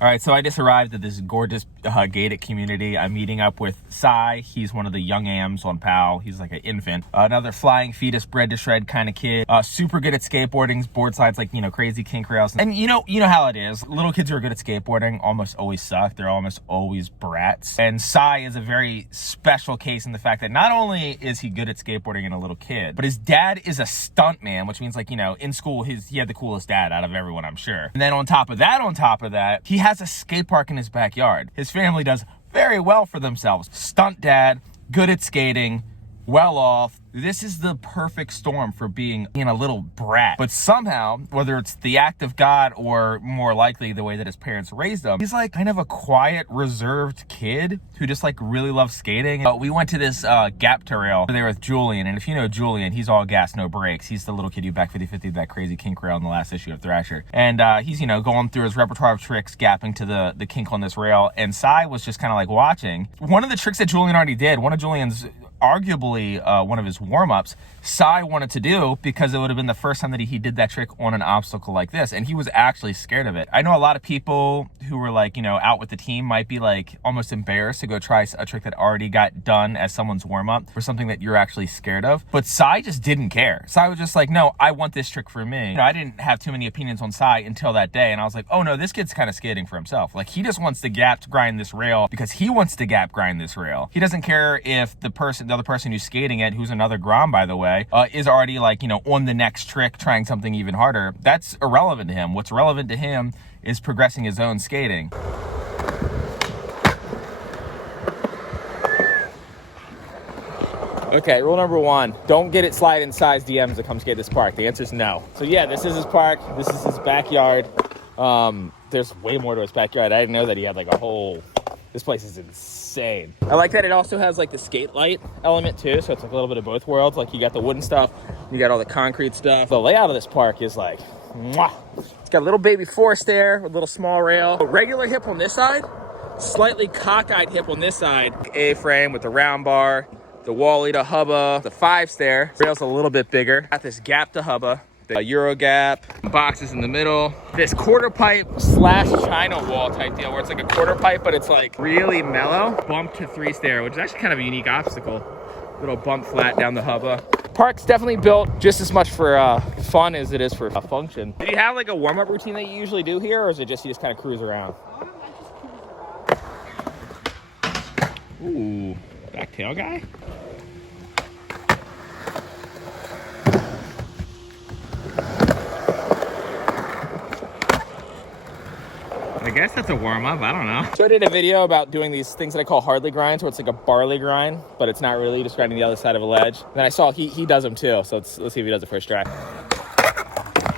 All right, so I just arrived at this gorgeous gated community. I'm meeting up with Cy. He's one of the young AMs on PAL. He's like an infant. Another flying fetus, bred to shred kind of kid. Super good at skateboarding, board slides, like, you know, crazy kink rails. And you know how it is. Little kids who are good at skateboarding almost always suck. They're almost always brats. And Cy is a very special case in the fact that not only is he good at skateboarding and a little kid, but his dad is a stunt man, which means, like, you know, in school, he had the coolest dad out of everyone, I'm sure. And then on top of that, he has a skate park in his backyard. His family does very well for themselves. Stunt dad, good at skating, well off. This is the perfect storm for being a little brat. But somehow, whether it's the act of God or more likely the way that his parents raised him, he's like kind of a quiet, reserved kid who just like really loves skating. We went to this gap to rail there with Julian, and if you know Julian, he's all gas, no brakes. He's the little kid who back 50-50 that crazy kink rail in the last issue of Thrasher. And he's, you know, going through his repertoire of tricks, gapping to the kink on this rail, and Cy was just kind of like watching. One of the tricks that Julian already did, one of Julian's arguably one of his warm-ups, Cy wanted to do because it would have been the first time that he did that trick on an obstacle like this, and he was actually scared of it. I know a lot of people who were like, you know, out with the team might be like almost embarrassed to go try a trick that already got done as someone's warm-up for something that you're actually scared of, but Cy just didn't care. Cy was just like, no, I want this trick for me. You know, I didn't have too many opinions on Cy until that day, and I was like, oh no, this kid's kind of skating for himself. Like, he just wants to gap grind this rail because he wants to gap grind this rail. He doesn't care if the other person who's skating it, who's another Grom, by the way, is already, like, you know, on the next trick trying something even harder. That's irrelevant to him. What's relevant to him is progressing his own skating. Okay, rule number one, don't get it slide in Cy's DMs to come skate this park. The answer is no. So yeah, this is his park. This is his backyard. There's way more to his backyard. I didn't know that he had like a whole... This place is insane. I like that it also has like the skate light element too, so it's like a little bit of both worlds. Like, you got the wooden stuff, you got all the concrete stuff. The layout of this park is like, mwah. It's got a little baby forest there, a little small rail. A regular hip on this side, slightly cockeyed hip on this side. A-frame with the round bar, the Wally to hubba, the 5 stair. Rail's a little bit bigger. Got this gap to hubba. The Euro gap, boxes in the middle, this quarter pipe slash China wall type deal where it's like a quarter pipe, but it's like really mellow. Bump to 3 stair, which is actually kind of a unique obstacle. Little bump flat down the hubba. Park's definitely built just as much for fun as it is for function. Do you have like a warm-up routine that you usually do here, or is it just you just kind of cruise around? Ooh, back tail guy? I guess that's a warm-up, I don't know. So I did a video about doing these things that I call hardly grinds, where it's like a barley grind, but it's not really, just grinding the other side of a ledge. And then I saw he does them too, so let's see if he does it first try.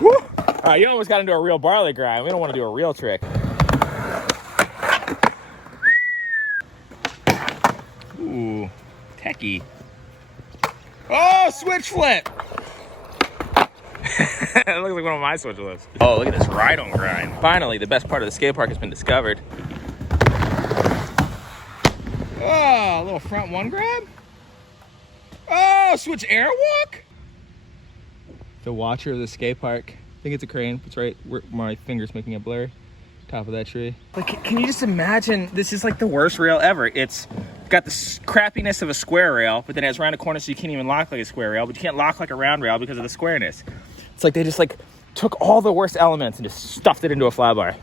Woo! All right, you almost got into a real barley grind. We don't want to do a real trick. Ooh, techie. Oh, switch flip! It looks like one of my switch flips. Oh, look at this ride-on grind. Finally, the best part of the skate park has been discovered. Oh, a little front one grab. Oh, switch airwalk. The watcher of the skate park. I think it's a crane. It's right where my finger's making it blurry. Top of that tree. Like, can you just imagine? This is like the worst rail ever. It's got the crappiness of a square rail, but then it has rounded corners, so you can't even lock like a square rail, but you can't lock like a round rail because of the squareness. It's like they just like took all the worst elements and just stuffed it into a flat bar.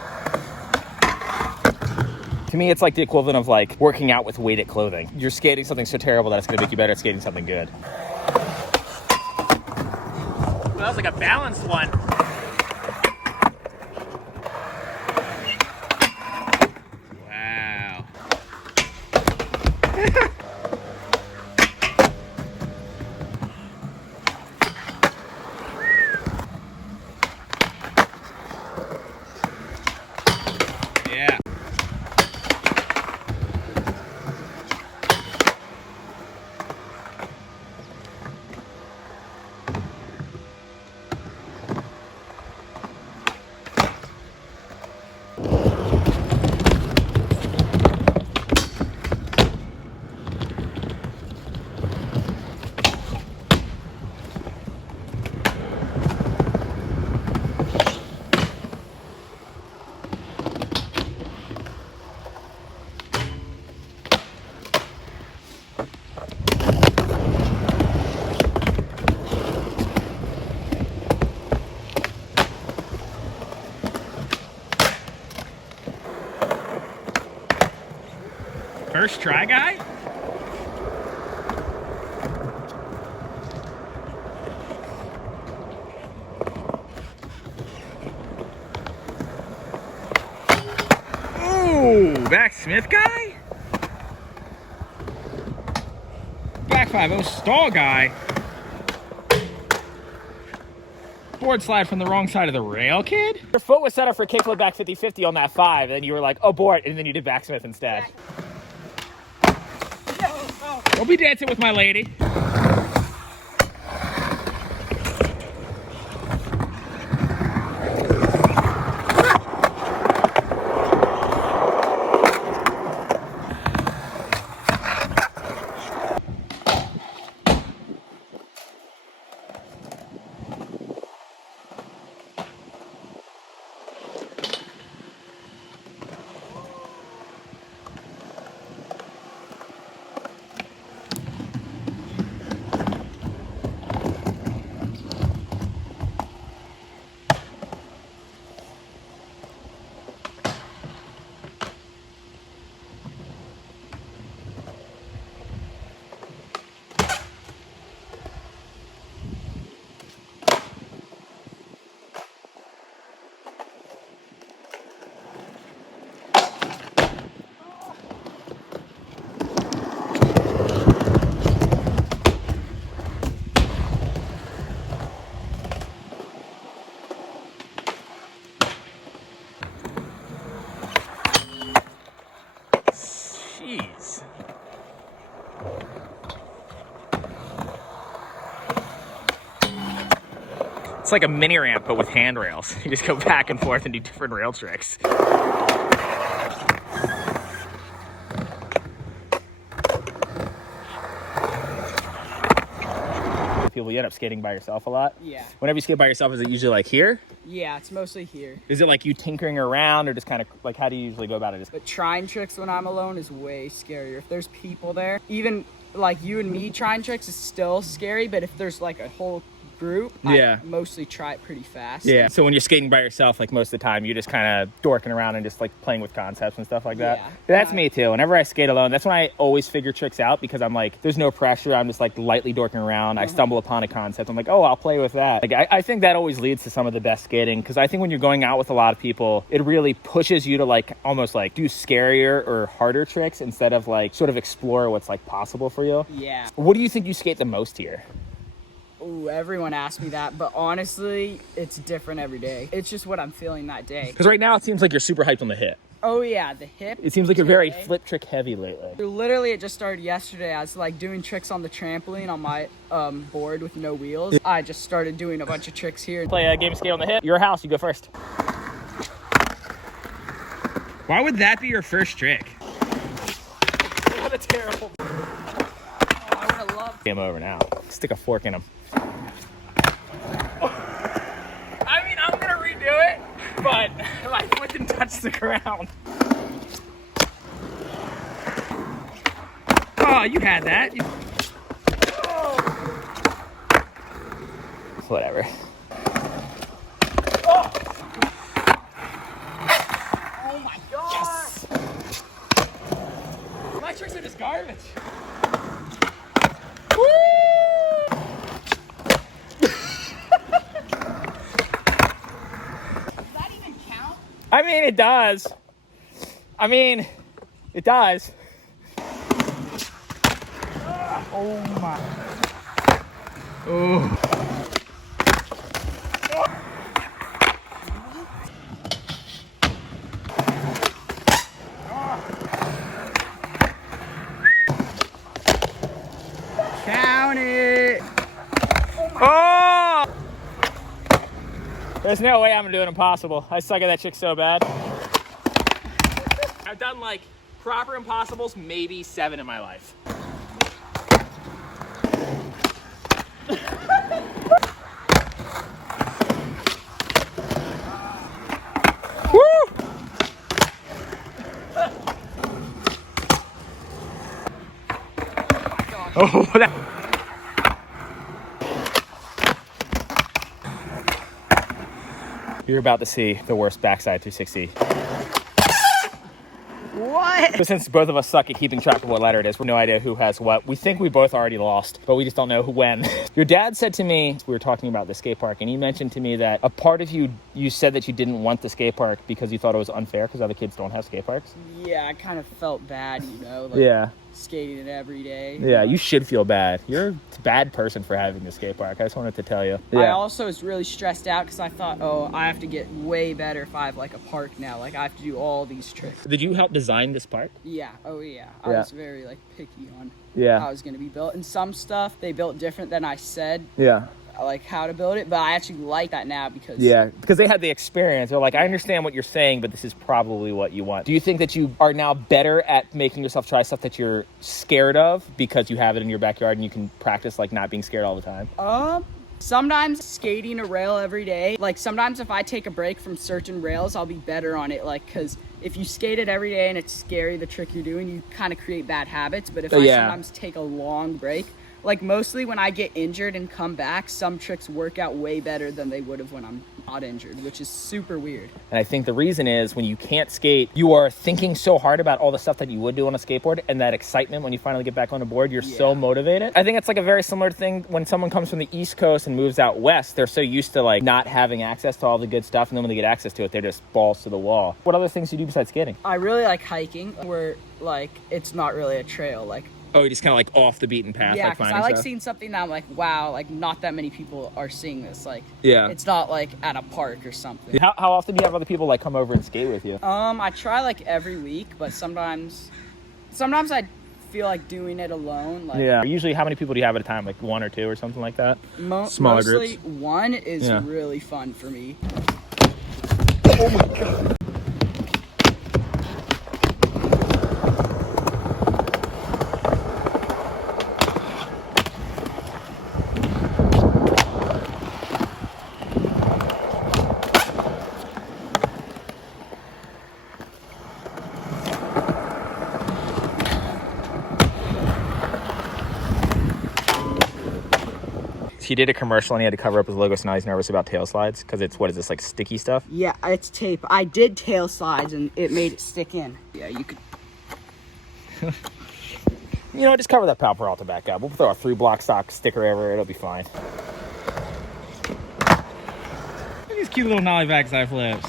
To me, it's like the equivalent of like working out with weighted clothing. You're skating something so terrible that it's gonna make you better at skating something good. Well, that was like a balanced one. Wow. Yeah. first try guy? Ooh, back Smith guy? Back 5-0 stall guy. Board slide from the wrong side of the rail, kid. Your foot was set up for kickflip back 50-50 on that 5, and you were like, oh, board, and then you did backsmith instead. Don't be dancing with my lady. Jeez. It's like a mini ramp, but with handrails. You just go back and forth and do different rail tricks. People, you end up skating by yourself a lot? Yeah. Whenever you skate by yourself, is it usually like here? Yeah, it's mostly here. Is it like you tinkering around, or just kind of like, how do you usually go about it? But trying tricks when I'm alone is way scarier. If there's people there, even like you and me trying tricks is still scary, but if there's like a whole group, yeah, I mostly try it pretty fast. Yeah. So when you're skating by yourself, like most of the time, you're just kind of dorking around and just like playing with concepts and stuff like that. Yeah. That's me too. Whenever I skate alone, that's when I always figure tricks out, because I'm like, there's no pressure. I'm just like lightly dorking around. I stumble upon a concept. I'm like, oh, I'll play with that. Like, I think that always leads to some of the best skating, because I think when you're going out with a lot of people, it really pushes you to like almost like do scarier or harder tricks instead of like sort of explore what's like possible for you. Yeah. What do you think you skate the most here? Ooh, everyone asks me that, but honestly, it's different every day. It's just what I'm feeling that day. Because right now it seems like you're super hyped on the hip. Oh yeah, the hip. It seems like you're very flip trick heavy lately. Literally, it just started yesterday. I was like doing tricks on the trampoline on my board with no wheels. I just started doing a bunch of tricks here. Play a game of skate on the hip. Your house, you go first. Why would that be your first trick? What a terrible... Oh, I would have loved... Game over now. Stick a fork in him. I mean, I'm gonna redo it, but my foot didn't touch the ground. Oh, you had that. Oh. Whatever. Oh. Oh my god! Yes! My tricks are just garbage. Woo! I mean, it does. I mean, it does. Oh my. Oh. Count it. Oh! There's no way I'm doing impossible. I suck at that chick so bad. I've done like proper impossibles, maybe 7 in my life. Woo! Oh, that. You're about to see the worst backside 360. What? But since both of us suck at keeping track of what letter it is, we have no idea who has what. We think we both already lost, but we just don't know who when. Your dad said to me, we were talking about the skate park, and he mentioned to me that a part of you said that you didn't want the skate park because you thought it was unfair because other kids don't have skate parks. Yeah, I kind of felt bad, like, yeah. Skating it every day. Yeah, you should feel bad. You're a bad person for having the skate park. I just wanted to tell you. Yeah. I also was really stressed out because I thought, oh, I have to get way better if I have like a park now. Like I have to do all these tricks. Did you help design this park? Yeah. Oh yeah. I was very like picky on how it was going to be built. And some stuff they built different than I said. Yeah. Like how to build it, but I actually like that now because they had the experience. They're like, I understand what you're saying, but this is probably what you want. Do you think that you are now better at making yourself try stuff that you're scared of because you have it in your backyard and you can practice like not being scared all the time? Sometimes skating a rail every day, like sometimes if I take a break from certain rails, I'll be better on it. Like, cause if you skate it every day and it's scary, the trick you're doing, you kind of create bad habits. But if I sometimes take a long break, like mostly when I get injured and come back, some tricks work out way better than they would have when I'm not injured, which is super weird. And I think the reason is when you can't skate, you are thinking so hard about all the stuff that you would do on a skateboard, and that excitement when you finally get back on the board, you're so motivated. I think it's like a very similar thing when someone comes from the East Coast and moves out west. They're so used to like not having access to all the good stuff, and then when they get access to it, they're just balls to the wall. What other things do you do besides skating? I really like hiking, where like it's not really a trail. Like, oh, you're just kind of like off the beaten path. Yeah, because I like seeing something that I'm like, wow, like not that many people are seeing this. Like, it's not like at a park or something. How often do you have other people like come over and skate with you? I try like every week, but sometimes I feel like doing it alone. Like, Usually, how many people do you have at a time? Like one or two or something like that? Smaller groups. One is really fun for me. Oh my God. He did a commercial and he had to cover up his logo, so now he's nervous about tail slides because it's, what is this, like sticky stuff? Yeah, it's tape. I did tail slides and it made it stick in. Yeah, you could. Just cover that Pal Peralta back up. We'll throw a 3-block stock sticker over it. It'll be fine. Look at these cute little nollie backside flips.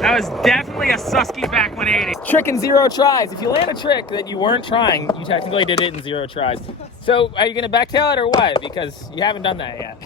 That was definitely a Susky back 180. Trick in 0 tries. If you land a trick that you weren't trying, you technically did it in 0 tries. So are you going to backtail it or what? Because you haven't done that yet.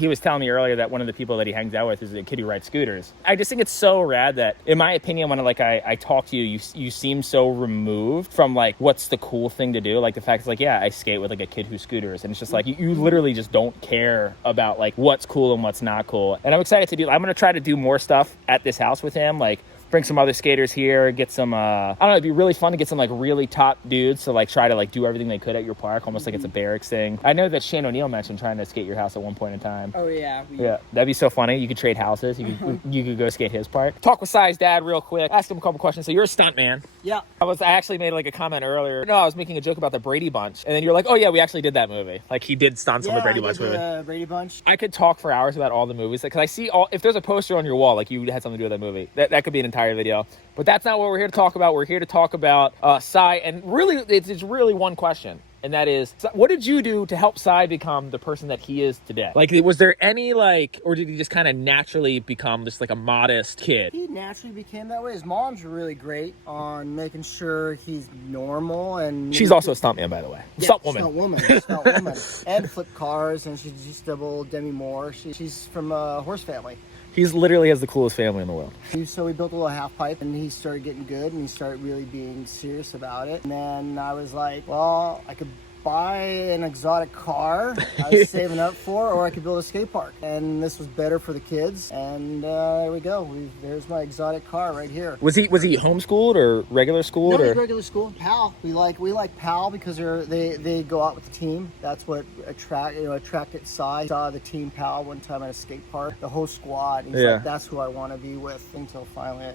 He was telling me earlier that one of the people that he hangs out with is a kid who rides scooters. I just think it's so rad that, in my opinion, when I talk to you, you seem so removed from like what's the cool thing to do. Like the fact is like, yeah, I skate with like a kid who scooters, and it's just like you literally just don't care about like what's cool and what's not cool. And I'm excited to do. I'm gonna try to do more stuff at this house with him, like bring some other skaters here, get some I don't know, it'd be really fun to get some like really top dudes to like try to like do everything they could at your park, almost like it's a barracks thing. I know that Shane O'Neill mentioned trying to skate your house at one point in time. Oh yeah. Yeah, that'd be so funny. You could trade houses. You could go skate his park. Talk with Sai's dad real quick. Ask him a couple questions. So you're a stunt man. Yeah. I actually made like a comment earlier. No, I was making a joke about the Brady Bunch, and then you're like, oh yeah, we actually did that movie. Like he did stunts on the Brady Bunch movie. Brady Bunch. I could talk for hours about all the movies because I see all. If there's a poster on your wall, like you had something to do with that movie, that could be an entire video. But that's not what we're here to talk about. We're here to talk about Sai, and really, it's really one question. And that is, what did you do to help Sai become the person that he is today? Like, was there any, like, or did he just kind of naturally become just, like, a modest kid? He naturally became that way. His mom's really great on making sure he's normal. And she's also a stuntman, by the way. Yeah, Stunt woman. Stunt woman. And flip cars, and she's just double Demi Moore. She's from a horse family. He literally has the coolest family in the world. So we built a little half pipe, and he started getting good, and he started really being serious about it. And then I was like, well, I could buy an exotic car I was saving up for, or I could build a skate park. And this was better for the kids. And there we go. There's my exotic car right here. Was he homeschooled or regular schooled? No, or he's regular school. PAL. We like PAL because they go out with the team. That's what attracted Cy. Saw the team PAL one time at a skate park. The whole squad. He's like, that's who I want to be with. Until finally,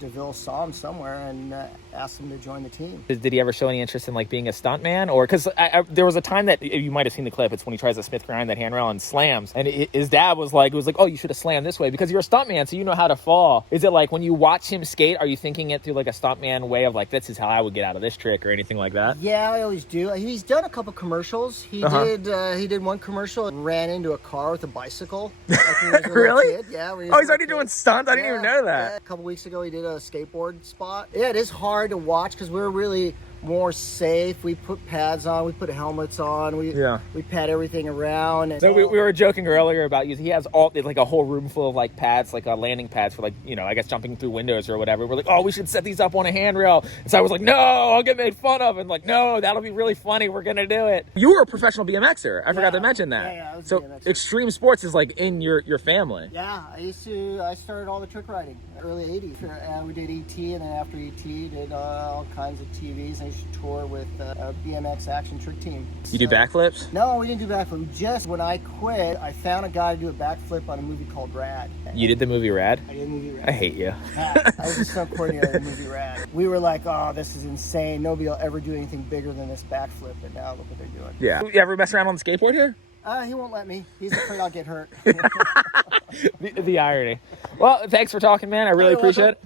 DeVille saw him somewhere and asked him to join the team. Did he ever show any interest in like being a stuntman, or because there was a time that you might have seen the clip? It's when he tries to Smith grind that handrail and slams, and his dad was like, oh, you should have slammed this way because you're a stuntman, so you know how to fall. Is it like when you watch him skate, are you thinking it through like a stuntman way of like, this is how I would get out of this trick or anything like that? Yeah, I always do. He's done a couple commercials. He did one commercial and ran into a car with a bicycle. Like he was a Really? kid. Yeah. Oh, he's already doing stunts. I didn't even know that. Yeah. A couple weeks ago, he did a skateboard spot. Yeah, it is hard to watch because we're really more safe. We put pads on, we put helmets on, we pad everything around. And so we were joking earlier about he has like a whole room full of like pads, like landing pads for like, I guess jumping through windows or whatever. We're like, oh, we should set these up on a handrail. And so I was like, no, I'll get made fun of. And like, no, that'll be really funny. We're going to do it. You were a professional BMXer. I forgot to mention that. Yeah, I was so BMXer. Extreme sports is like in your family. Yeah, I started all the trick riding, early 80s. We did ET, and then after ET, did all kinds of TVs. I used to tour with a BMX action trick team. You do backflips? No, we didn't do backflips. Just when I quit, I found a guy to do a backflip on a movie called Rad. You did the movie Rad? I did the movie Rad. I hate you. I was a stunt coordinator in the movie Rad. We were like, oh, this is insane. Nobody will ever do anything bigger than this backflip. And now look what they're doing. Yeah. You ever mess around on the skateboard here? He won't let me. He's afraid I'll get hurt. the irony. Well, thanks for talking, man. I really appreciate it.